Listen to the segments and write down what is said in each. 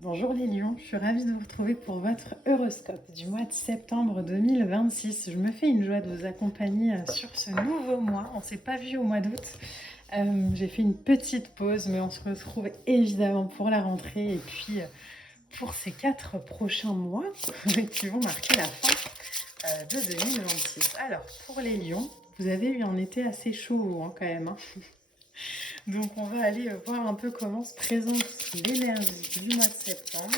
Bonjour les lions, je suis ravie de vous retrouver pour votre horoscope du mois de septembre 2026. Je me fais une joie de vous accompagner sur ce nouveau mois. On ne s'est pas vu au mois d'août. J'ai fait une petite pause, mais on se retrouve évidemment pour la rentrée et puis pour ces 4 prochains mois qui vont marquer la fin de 2026. Alors, pour les lions, vous avez eu un été assez chaud hein, quand même. Hein. Donc on va aller voir un peu comment se présente l'énergie du mois de septembre.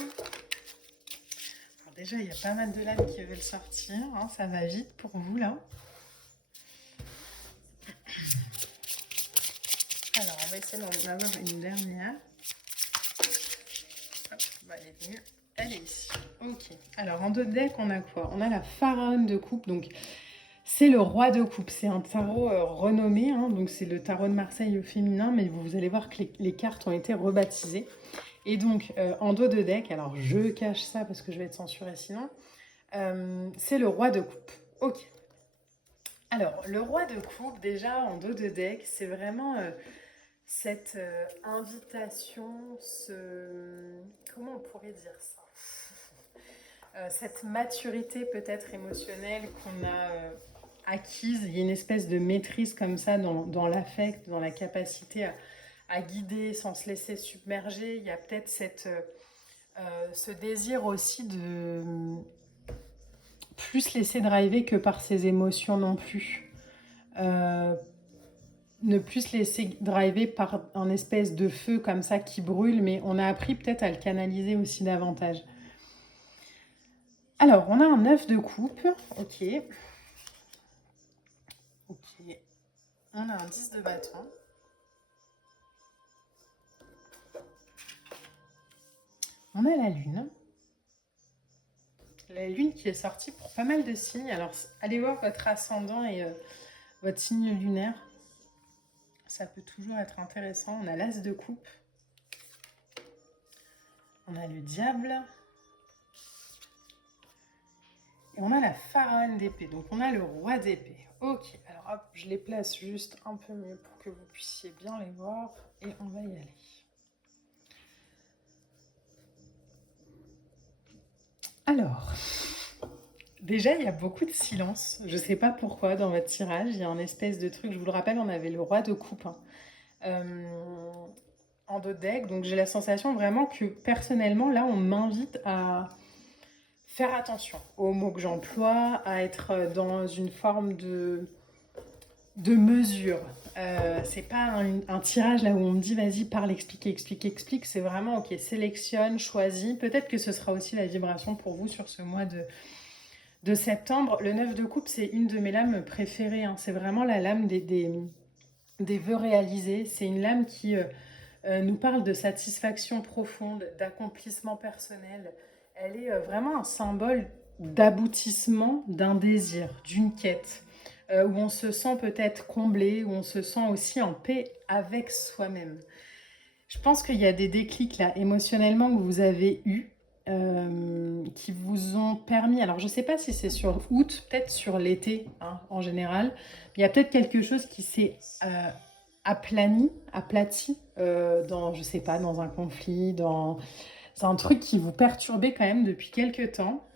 Alors déjà, il y a pas mal de lames qui veulent sortir, hein, ça va vite pour vous là. Alors on va essayer d'en avoir une dernière. Hop, bah, elle est venue, elle est ici. Ok, alors en deux decks on a quoi? On a la pharaon de coupe, donc c'est le roi de coupe, c'est un tarot renommé, hein, donc c'est le tarot de Marseille au féminin, mais vous allez voir que les cartes ont été rebaptisées. Et donc, en dos de deck, alors je cache ça parce que je vais être censurée sinon, c'est le roi de coupe. Ok. Alors, le roi de coupe, déjà, en dos de deck, c'est vraiment cette invitation, comment on pourrait dire ça cette maturité peut-être émotionnelle qu'on a acquise. Il y a une espèce de maîtrise comme ça dans l'affect, dans la capacité à guider sans se laisser submerger. Il y a peut-être ce désir aussi de plus se laisser driver que par ses émotions non plus. Euh, ne plus se laisser driver par un espèce de feu comme ça qui brûle, mais on a appris peut-être à le canaliser aussi davantage. Alors, on a un 9 de coupe, ok. Ok. On a un 10 de bâton. On a la lune. La lune qui est sortie pour pas mal de signes. Alors, allez voir votre ascendant et votre signe lunaire. Ça peut toujours être intéressant. On a l'as de coupe. On a le diable. Et on a la pharaon d'épée. Donc, on a le roi d'épée. Ok, alors hop, je les place juste un peu mieux pour que vous puissiez bien les voir. Et on va y aller. Alors, déjà, il y a beaucoup de silence. Je ne sais pas pourquoi dans votre tirage. Il y a un espèce de truc. Je vous le rappelle, on avait le roi de coupe. Hein. En deux decks. Donc j'ai la sensation vraiment que personnellement, là, on m'invite à faire attention aux mots que j'emploie, à être dans une forme de mesure. C'est pas un tirage là où on me dit vas-y, parle, explique, explique, explique. C'est vraiment ok, sélectionne, choisis. Peut-être que ce sera aussi la vibration pour vous sur ce mois de septembre. Le 9 de coupe, c'est une de mes lames préférées. Hein. C'est vraiment la lame des vœux réalisés. C'est une lame qui nous parle de satisfaction profonde, d'accomplissement personnel. Elle est vraiment un symbole d'aboutissement d'un désir, d'une quête, où on se sent peut-être comblé, où on se sent aussi en paix avec soi-même. Je pense qu'il y a des déclics là émotionnellement que vous avez eus qui vous ont permis, alors je ne sais pas si c'est sur août, peut-être sur l'été hein, en général, mais il y a peut-être quelque chose qui s'est aplati dans, je sais pas, dans un conflit, dans c'est un truc qui vous perturbait quand même depuis quelques temps.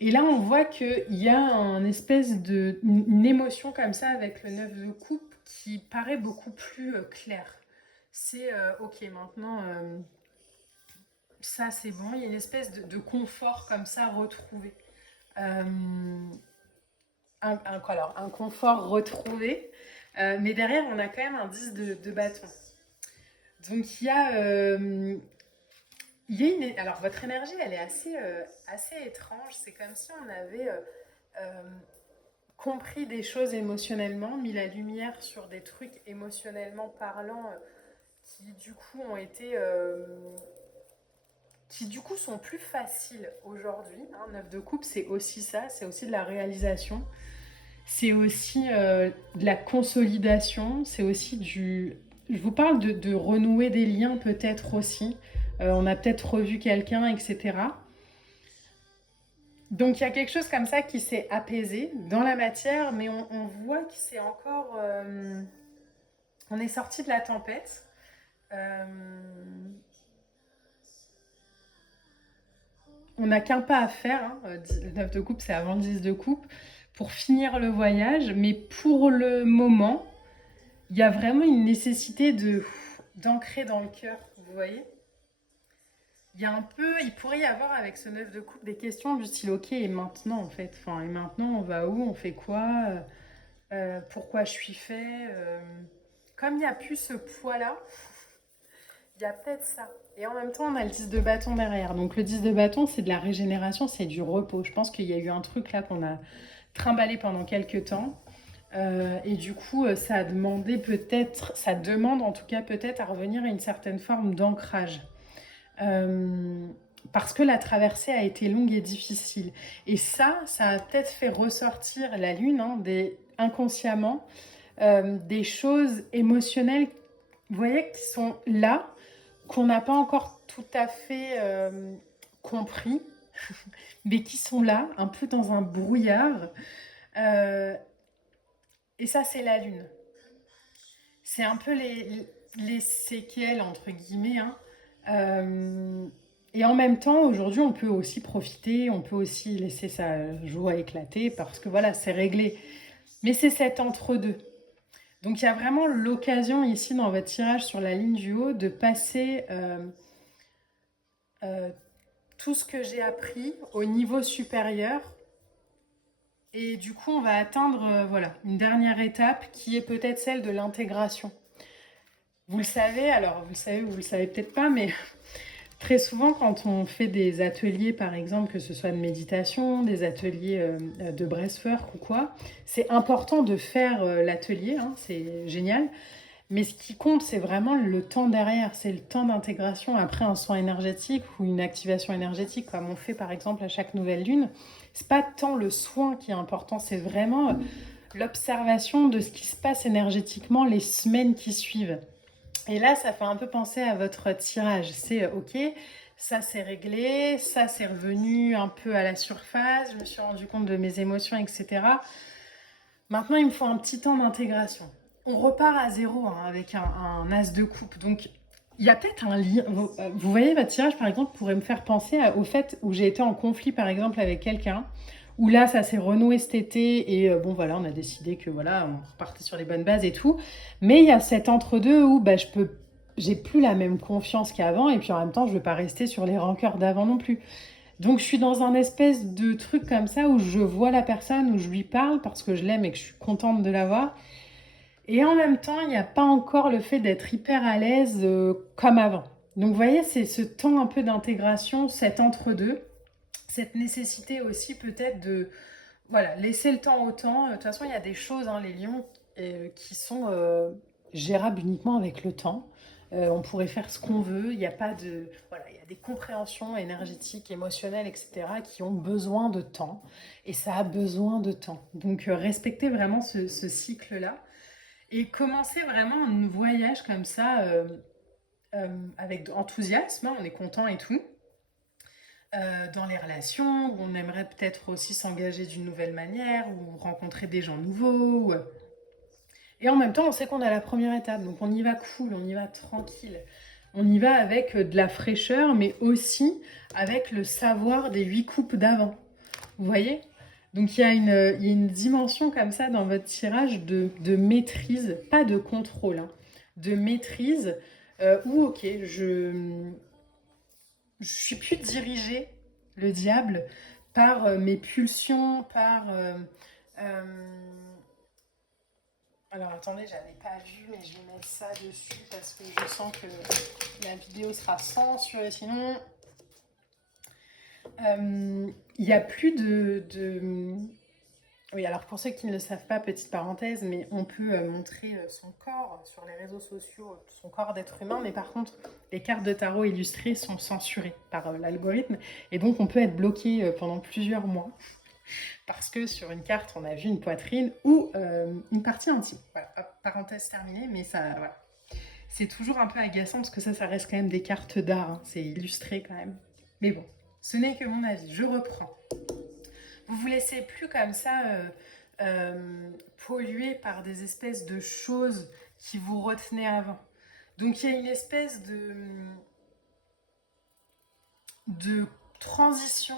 Et là, on voit qu'il y a un espèce une émotion comme ça avec le 9 de coupe qui paraît beaucoup plus claire. C'est ok, maintenant, ça c'est bon, il y a une espèce de confort comme ça retrouvé. Euh, un confort retrouvé, mais derrière, on a quand même un 10 de bâton. Donc il y a une... Alors votre énergie, elle est assez étrange. C'est comme si on avait euh, compris des choses émotionnellement, mis la lumière sur des trucs émotionnellement parlant qui du coup ont été... qui du coup sont plus faciles aujourd'hui. Hein. 9 de coupe, c'est aussi ça, c'est aussi de la réalisation. C'est aussi de la consolidation, c'est aussi du... Je vous parle de renouer des liens peut-être aussi. On a peut-être revu quelqu'un, etc. Donc il y a quelque chose comme ça qui s'est apaisé dans la matière, mais on voit que c'est encore... on est sorti de la tempête. Euh, on n'a qu'un pas à faire, hein, le 9 de coupe, c'est avant le 10 de coupe, pour finir le voyage. Mais pour le moment, il y a vraiment une nécessité d'ancrer dans le cœur, vous voyez? Il y a un peu, il pourrait y avoir avec ce 9 de coupe des questions du style, ok, et maintenant en fait, enfin, et maintenant on va où, on fait quoi, pourquoi je suis fait, comme il n'y a plus ce poids-là, il y a peut-être ça. Et en même temps, on a le 10 de bâton derrière. Donc le 10 de bâton, c'est de la régénération, c'est du repos. Je pense qu'il y a eu un truc là qu'on a trimballé pendant quelques temps. Et du coup, ça a demandé peut-être, ça demande en tout cas peut-être à revenir à une certaine forme d'ancrage. Euh, Parce que la traversée a été longue et difficile. Et ça a peut-être fait ressortir la lune, hein, inconsciemment, des choses émotionnelles, vous voyez, qui sont là, qu'on n'a pas encore tout à fait compris, mais qui sont là, un peu dans un brouillard. Euh, et ça, c'est la lune. C'est un peu les séquelles, entre guillemets, hein. Euh, et en même temps, aujourd'hui, on peut aussi profiter, on peut aussi laisser sa joie éclater parce que voilà, c'est réglé. Mais c'est cet entre-deux. Donc il y a vraiment l'occasion ici dans votre tirage sur la ligne du haut de passer euh, tout ce que j'ai appris au niveau supérieur. Et du coup, on va atteindre voilà, une dernière étape qui est peut-être celle de l'intégration. Vous le savez, alors vous le savez ou vous le savez peut-être pas, mais très souvent quand on fait des ateliers, par exemple, que ce soit de méditation, des ateliers de breathwork ou quoi, c'est important de faire l'atelier, hein, c'est génial. Mais ce qui compte, c'est vraiment le temps derrière, c'est le temps d'intégration après un soin énergétique ou une activation énergétique, comme on fait par exemple à chaque nouvelle lune. C'est pas tant le soin qui est important, c'est vraiment l'observation de ce qui se passe énergétiquement les semaines qui suivent. Et là, ça fait un peu penser à votre tirage. C'est ok, ça c'est réglé, ça c'est revenu un peu à la surface, je me suis rendu compte de mes émotions, etc. Maintenant, il me faut un petit temps d'intégration. On repart à zéro hein, avec un as de coupe. Donc, il y a peut-être un lien. Vous voyez, votre tirage, par exemple, pourrait me faire penser au fait où j'ai été en conflit, par exemple, avec quelqu'un, où là, ça s'est renoué cet été, et bon, voilà, on a décidé que, voilà, on repartait sur les bonnes bases et tout. Mais il y a cet entre-deux où, bah, j'ai plus la même confiance qu'avant, et puis en même temps, je veux pas rester sur les rancœurs d'avant non plus. Donc je suis dans un espèce de truc comme ça où je vois la personne, où je lui parle parce que je l'aime et que je suis contente de la voir. Et en même temps, il n'y a pas encore le fait d'être hyper à l'aise comme avant. Donc vous voyez, c'est ce temps un peu d'intégration, cet entre-deux, cette nécessité aussi peut-être de voilà, laisser le temps au temps. De toute façon, il y a des choses, hein, les lions, qui sont gérables uniquement avec le temps. On pourrait faire ce qu'on veut. Il n'y a pas de. Voilà, il y a des compréhensions énergétiques, émotionnelles, etc., qui ont besoin de temps. Et ça a besoin de temps. Donc, respectez vraiment ce cycle-là. Et commencez vraiment un voyage comme ça, avec enthousiasme, hein, on est content et tout. Dans les relations, où on aimerait peut-être aussi s'engager d'une nouvelle manière, ou rencontrer des gens nouveaux. Et en même temps, on sait qu'on a la première étape, donc on y va cool, on y va tranquille. On y va avec de la fraîcheur, mais aussi avec le savoir des 8 coupes d'avant. Vous voyez? Donc il y a une dimension comme ça dans votre tirage de maîtrise, pas de contrôle, hein, de maîtrise, où ok, je suis plus dirigée, le diable, par mes pulsions, par... alors attendez, j'avais pas vu, mais je vais mettre ça dessus parce que je sens que la vidéo sera censurée sinon. Il n'y a plus de... Oui, alors pour ceux qui ne le savent pas, petite parenthèse, mais on peut montrer son corps sur les réseaux sociaux, son corps d'être humain, mais par contre, les cartes de tarot illustrées sont censurées par l'algorithme, et donc on peut être bloqué pendant plusieurs mois, parce que sur une carte, on a vu une poitrine ou une partie intime. Voilà, hop, parenthèse terminée, mais ça, voilà. C'est toujours un peu agaçant, parce que ça reste quand même des cartes d'art, hein, c'est illustré quand même. Mais bon, ce n'est que mon avis, je reprends. Vous vous laissez plus comme ça polluer par des espèces de choses qui vous retenaient avant. Donc il y a une espèce de transition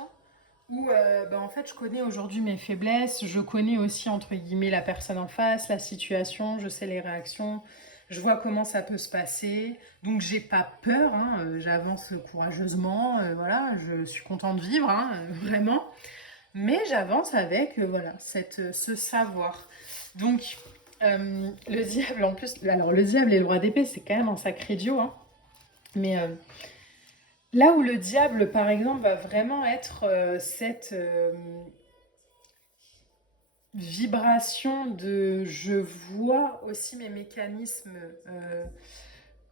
où en fait je connais aujourd'hui mes faiblesses, je connais aussi entre guillemets la personne en face, la situation, je sais les réactions, je vois comment ça peut se passer, donc j'ai pas peur, hein, j'avance courageusement, voilà, je suis contente de vivre, hein, vraiment, mais j'avance avec voilà ce savoir. Donc le diable en plus, alors le diable et le roi d'épée c'est quand même un sacré duo, hein, mais là où le diable, par exemple, va vraiment être cette vibration de je vois aussi mes mécanismes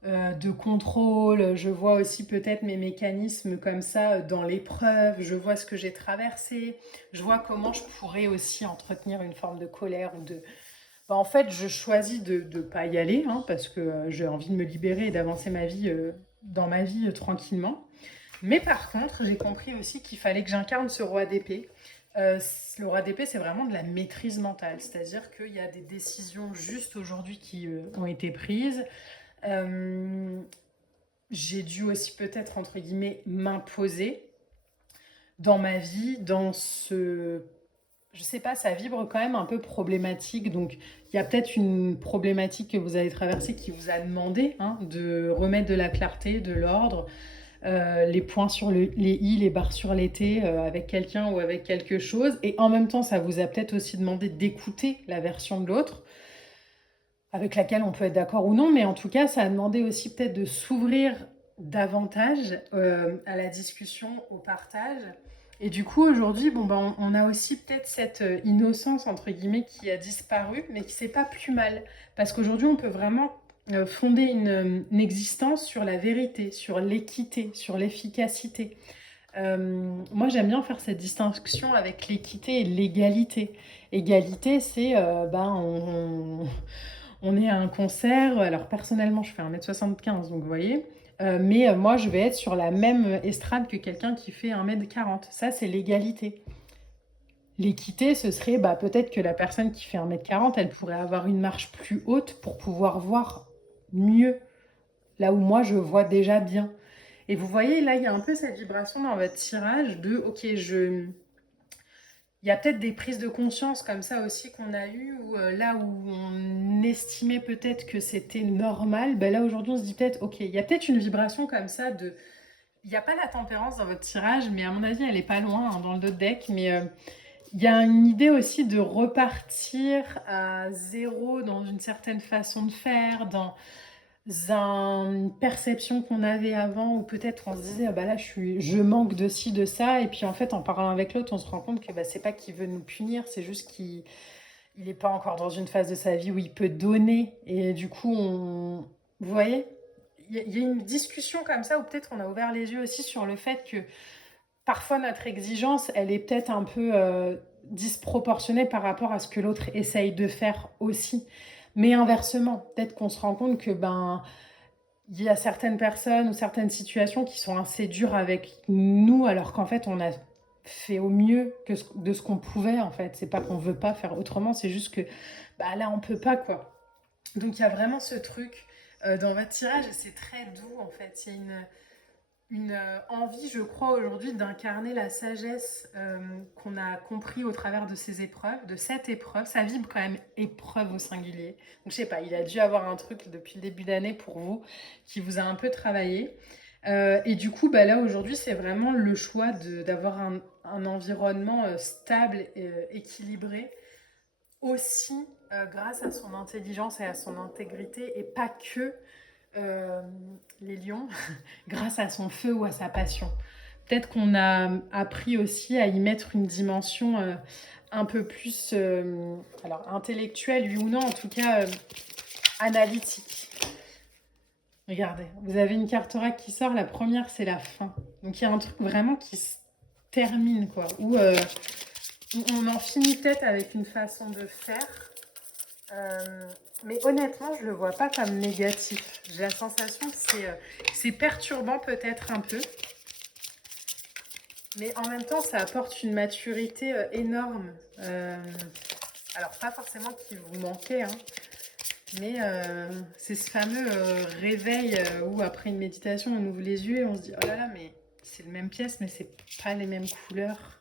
de contrôle, je vois aussi peut-être mes mécanismes comme ça dans l'épreuve, je vois ce que j'ai traversé, je vois comment je pourrais aussi entretenir une forme de colère ou de... En fait, je choisis de ne pas y aller hein, parce que j'ai envie de me libérer et d'avancer ma vie dans ma vie tranquillement. Mais par contre, j'ai compris aussi qu'il fallait que j'incarne ce roi d'épée. Le roi d'épée, c'est vraiment de la maîtrise mentale. C'est-à-dire qu'il y a des décisions juste aujourd'hui qui ont été prises. Euh, j'ai dû aussi peut-être, entre guillemets, m'imposer dans ma vie, dans ce... Je sais pas, ça vibre quand même un peu problématique. Donc, il y a peut-être une problématique que vous avez traversée qui vous a demandé hein, de remettre de la clarté, de l'ordre, les points sur les i, les barres sur les t avec quelqu'un ou avec quelque chose. Et en même temps, ça vous a peut-être aussi demandé d'écouter la version de l'autre, avec laquelle on peut être d'accord ou non. Mais en tout cas, ça a demandé aussi peut-être de s'ouvrir davantage à la discussion, au partage. Et du coup, aujourd'hui, on a aussi peut-être cette innocence, entre guillemets, qui a disparu, mais qui c'est pas plus mal. Parce qu'aujourd'hui, on peut vraiment fonder une existence sur la vérité, sur l'équité, sur l'efficacité. Moi, j'aime bien faire cette distinction avec l'équité et l'égalité. Égalité, c'est, on est à un concert. Alors, personnellement, je fais 1m75, donc vous voyez. Mais moi, je vais être sur la même estrade que quelqu'un qui fait 1m40. Ça, c'est l'égalité. L'équité, ce serait peut-être que la personne qui fait 1m40, elle pourrait avoir une marche plus haute pour pouvoir voir mieux, là où moi, je vois déjà bien. Et vous voyez, là, il y a un peu cette vibration dans votre tirage de, ok, il y a peut-être des prises de conscience comme ça aussi qu'on a eues, où là où on estimait peut-être que c'était normal, là aujourd'hui on se dit peut-être, ok, il y a peut-être une vibration comme ça de... Il n'y a pas la tempérance dans votre tirage, mais à mon avis elle est pas loin hein, dans le dos de deck, mais il y a une idée aussi de repartir à zéro dans une certaine façon de faire, dans une perception qu'on avait avant, ou peut-être on se disait ah là je manque de ci, de ça, et puis en fait en parlant avec l'autre on se rend compte que c'est pas qu'il veut nous punir, c'est juste qu'il n'est pas encore dans une phase de sa vie où il peut donner, et du coup vous voyez, il y a une discussion comme ça où peut-être on a ouvert les yeux aussi sur le fait que parfois notre exigence elle est peut-être un peu disproportionnée par rapport à ce que l'autre essaye de faire aussi, mais inversement peut-être qu'on se rend compte que il y a certaines personnes ou certaines situations qui sont assez dures avec nous, alors qu'en fait, on a fait au mieux de ce qu'on pouvait, en fait. C'est pas qu'on veut pas faire autrement, c'est juste que là, on peut pas, quoi. Donc, il y a vraiment ce truc dans votre tirage, et c'est très doux, en fait. Il y a une envie, je crois, aujourd'hui d'incarner la sagesse qu'on a compris au travers de ces épreuves, de cette épreuve. Ça vibre quand même épreuve au singulier. Donc, je sais pas, il a dû avoir un truc depuis le début d'année pour vous qui vous a un peu travaillé. Et du coup, là, aujourd'hui, c'est vraiment le choix d'avoir un environnement stable et équilibré, aussi grâce à son intelligence et à son intégrité, et pas que euh, les lions, grâce à son feu ou à sa passion. Peut-être qu'on a appris aussi à y mettre une dimension un peu plus alors intellectuelle, oui ou non, en tout cas analytique. Regardez, vous avez une carte oracle qui sort, la première c'est la fin. Donc il y a un truc vraiment qui se termine, quoi, où on en finit peut-être avec une façon de faire. Mais honnêtement, je le vois pas comme négatif. J'ai la sensation que c'est perturbant peut-être un peu. Mais en même temps, ça apporte une maturité énorme. Alors, pas forcément qu'il vous manquait, hein, mais c'est ce fameux réveil où, après une méditation, on ouvre les yeux et on se dit « Oh là là, mais c'est le même pièce, mais c'est pas les mêmes couleurs.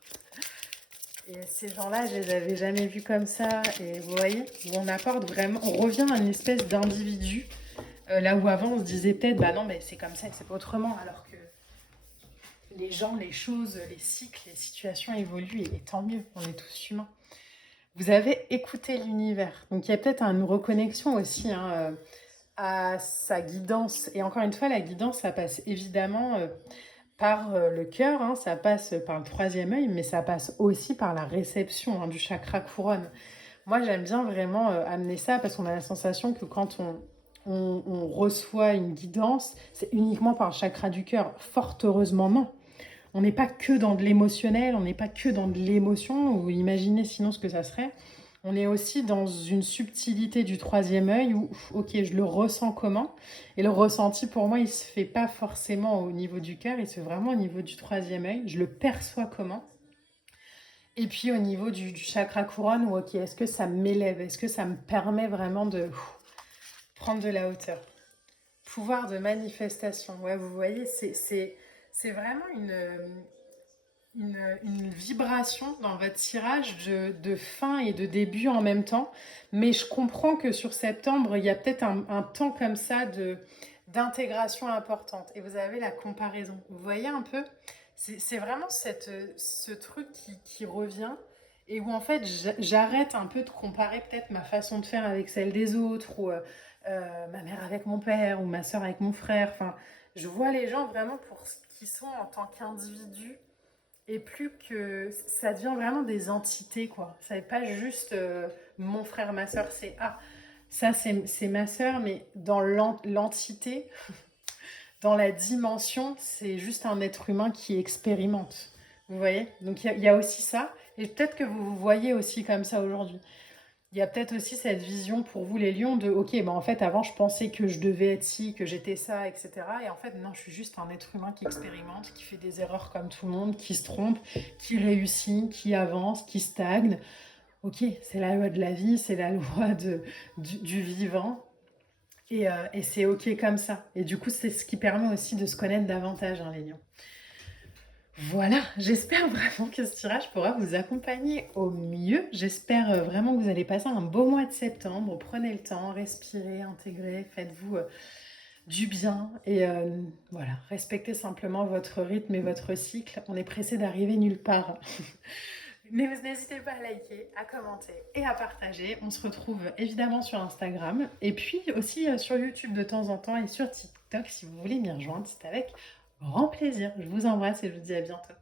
Et ces gens-là, je les avais jamais vus comme ça. Et vous voyez, où on apporte vraiment, on revient à une espèce d'individu. Là où avant, on se disait peut-être, bah non, mais c'est comme ça et c'est pas autrement. Alors que les gens, les choses, les cycles, les situations évoluent et tant mieux, on est tous humains. Vous avez écouté l'univers. Donc il y a peut-être une reconnexion aussi hein, à sa guidance. Et encore une fois, la guidance, ça passe évidemment par le cœur, hein, ça passe par le troisième œil, mais ça passe aussi par la réception hein, du chakra couronne. Moi, j'aime bien vraiment amener ça parce qu'on a la sensation que quand on reçoit une guidance, c'est uniquement par le chakra du cœur. Fort heureusement, non. On n'est pas que dans de l'émotionnel, on n'est pas que dans de l'émotion, ou imaginez sinon ce que ça serait. On est aussi dans une subtilité du troisième œil où, ok, je le ressens comment. Et le ressenti, pour moi, il ne se fait pas forcément au niveau du cœur, il se fait vraiment au niveau du troisième œil. Je le perçois comment. Et puis au niveau du chakra couronne, où, ok, est-ce que ça m'élève? Est-ce que ça me permet vraiment de prendre de la hauteur? Pouvoir de manifestation. Ouais, vous voyez, c'est vraiment une vibration dans votre tirage de fin et de début en même temps. Mais je comprends que sur septembre, il y a peut-être un temps comme ça d'intégration importante. Et vous avez la comparaison. Vous voyez un peu? C'est vraiment ce truc qui revient et où en fait j'arrête un peu de comparer peut-être ma façon de faire avec celle des autres ou ma mère avec mon père ou ma soeur avec mon frère. Enfin, je vois les gens vraiment pour ce qu'ils sont en tant qu'individus et plus que ça devient vraiment des entités quoi. Ça n'est pas juste mon frère, ma soeur, c'est ça c'est ma soeur, mais dans l'entité, dans la dimension, c'est juste un être humain qui expérimente. Vous voyez? Donc il y a aussi ça. Et peut-être que vous vous voyez aussi comme ça aujourd'hui. Il y a peut-être aussi cette vision pour vous les lions de ok, bah en fait avant je pensais que je devais être ci, que j'étais ça, etc. Et en fait non, je suis juste un être humain qui expérimente, qui fait des erreurs comme tout le monde, qui se trompe, qui réussit, qui avance, qui stagne. Ok, c'est la loi de la vie, c'est la loi du vivant. Et c'est ok comme ça. Et du coup, c'est ce qui permet aussi de se connaître davantage, hein, les lions. Voilà, j'espère vraiment que ce tirage pourra vous accompagner au mieux. J'espère vraiment que vous allez passer un beau mois de septembre. Prenez le temps, respirez, intégrez, faites-vous du bien. Et voilà, respectez simplement votre rythme et votre cycle. On est pressé d'arriver nulle part. Mais n'hésitez pas à liker, à commenter et à partager. On se retrouve évidemment sur Instagram et puis aussi sur YouTube de temps en temps et sur TikTok si vous voulez m'y rejoindre. C'est avec grand plaisir. Je vous embrasse et je vous dis à bientôt.